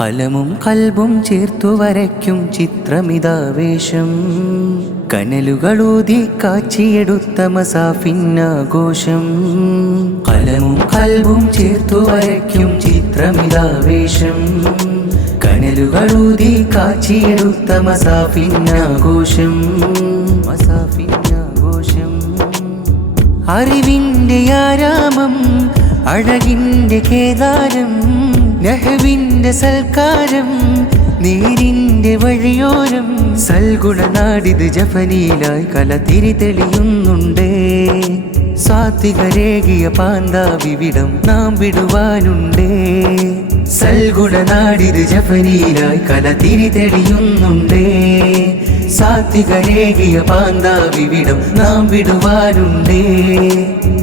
കലമും കൽബും ചേർത്തു വരയ്ക്കും ചിത്രമിതാവേശം. കനലുകളൂതി കാച്ചിയെടുത്ത മസാഫിന്നാഘോഷം. കലമും കൽബും ചേർത്തു വരയ്ക്കും ചിത്രമിതാവേശം. കനലുകളൂതി കാച്ചിയെടുത്ത മസാഫിന്നാഘോഷം. മസാഫിന്നാഘോഷം. അറിവിൻ്റെ ആരാമം, അഴകിൻ്റെ കേദാരം, നഹ്വിന്റെ സൽക്കാരം, നേരിന്റെ വഴിയോരം. സൽഗുണനാടിത് ജഫനിയിലായി കല തിരിതെളിയുന്നുണ്ടേ. സാത്വികരേകിയ പാന്താവിവിടം നാം വിടുവാനുണ്ടേ. സൽഗുണനാടിത് ജഫനിയിലായി കല തിരിതെളിയുന്നുണ്ടേ. സാത്വികരേകിയ പാന്താവിവിടം നാം വിടുവാനുണ്ടേ.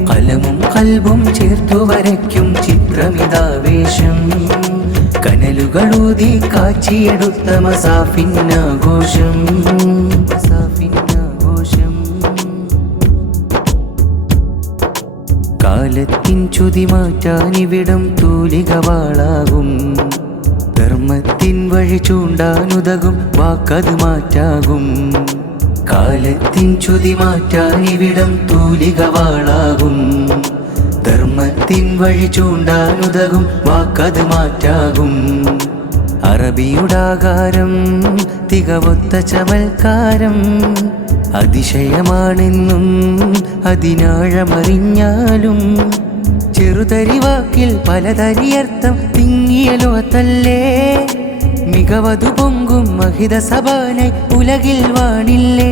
കലമും കൽബും ചേർത്തു വരയ്ക്കും ചിത്രമിതാവേശം. കനലുകളൂതി കാച്ചിയെടുത്ത മസാഫിന്നാഘോഷം. മസാഫിന്നാഘോഷം. കാലത്തിൻ ചുതി മാറ്റാനിവിടം തൂലികവാളാകും. ധർമ്മത്തിൻ വഴി ചൂണ്ടാനുതകും വാക്കത് മാറ്റാകും. കാലത്തിൻ ചുതി മാറ്റാനിവിടം തൂലികവാളാകും. ധർമ്മത്തിൻ വഴി ചൂണ്ടാനുതകും വാക്കത് മാറ്റാകും. അറബിയുടാകാരം തികവൊത്ത ചമൽക്കാരം. അതിശയമാണെന്നും അതിനാഴമറിഞ്ഞാലും ചെറുതരി വാക്കിൽ പലതരിയർത്ഥം തിങ്ങിയ ലോകത്തല്ലേ. മികവതു പൊങ്കും മഹിത സഭാനായി ഉലകിൽ വാണില്ലേ.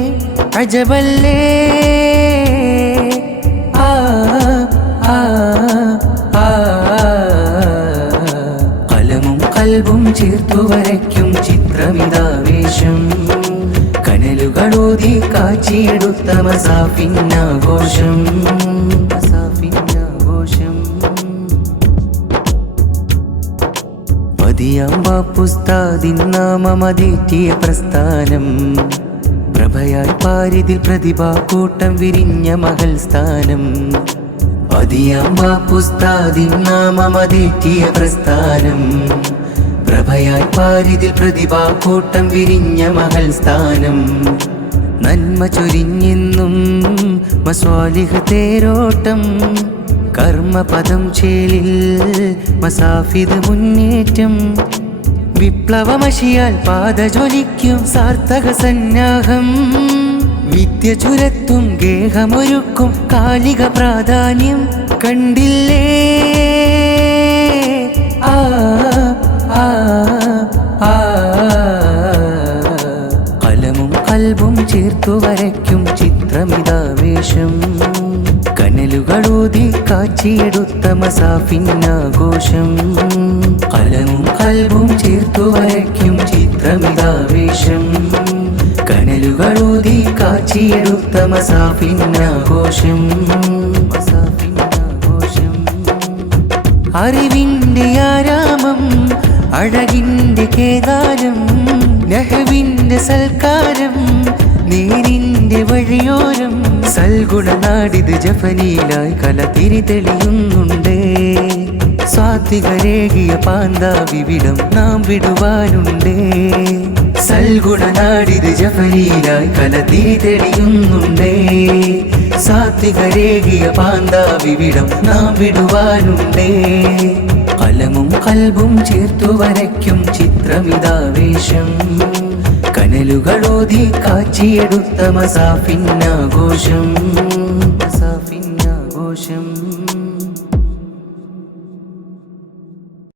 അജബല്ലേ. ആ ആ ആ കലമും കൽബും ചേർത്തു വരയ്ക്കും ചിത്രമിതാവേശം. കനലുകളൂതി കാച്ചിയെടുത്ത മസാഫിന്നാഘോഷം. മസാഫിന്നാഘോഷം. മദിയാംബാപ്പുസ്താദിൻ നാമമതേറ്റിയ പ്രസ്ഥാനം. പ്രഭയായി പാരിതിൽ പ്രതിഭാക്കൂട്ടം വിരിഞ്ഞ മഹൽ സ്ഥാനം. മദിയാംബാപ്പുസ്താദിൻ നാമമതേറ്റിയ പ്രസ്ഥാനം. പ്രഭയായി പാരിതിൽ പ്രതിഭാക്കൂട്ടം വിരിഞ്ഞ മഹൽ സ്ഥാനം. നന്മ ചൊരിഞ്ഞെന്നും മസ്വാലിഹ് തേരോട്ടം. കർമ്മപദം ചേലിൽ മസാഫിദ് മുന്നേറ്റം. വിപ്ലവമഷിയാൽ പാദജ്വലിക്കും സാർത്ഥക സന്നാഹം. വിദ്യ ചുരത്തും ഗേഹമൊരുക്കും കാലിക പ്രാധാന്യം കണ്ടില്ലേ. ആ ആ ആ കലമും കൽബും ചേർത്തു വരയ്ക്കും ചിത്രമിതാവേശം. കനലുകളൂതി കാച്ചിയെടുത്ത മസാഫിന്നാഘോഷം. കലമും കൽബും ചേർത്തു വരയ്ക്കും ചിത്രമിതാവേശം. കനലുകളൂതി കാച്ചിയെടുത്ത മസാഫിന്നാഘോഷം. മസാഫിന്നാഘോഷം. അറിവിൻ്റെ ആരാമം, അഴകിൻ്റെ കേദാരം, നഹ്വിന്റെ സൽക്കാരം, നേരിന്റെ വഴിയോരം. സൽഗുണനാടിത് ജഫനിയിലായി കല തിരിതെളിയുന്നുണ്ടേ. സാത്വികരേകിയ പാന്താവിവിടം നാം വിടുവാനുണ്ടേ. സൽഗുണനാടിത് ജഫനിയിലായി കല തിരിതെളിയുന്നുണ്ടേ. സാത്വികരേകിയ പാന്താവിവിടം നാം വിടുവാനുണ്ടേ. കലമും കൽബും ചേർത്തു വരയ്ക്കും ചിത്രമിതാവേശം. കനലുകളൂതി കാച്ചിയെടുത്ത മസാഫിന്നാഘോഷം. മസാഫിന്നാഘോഷം.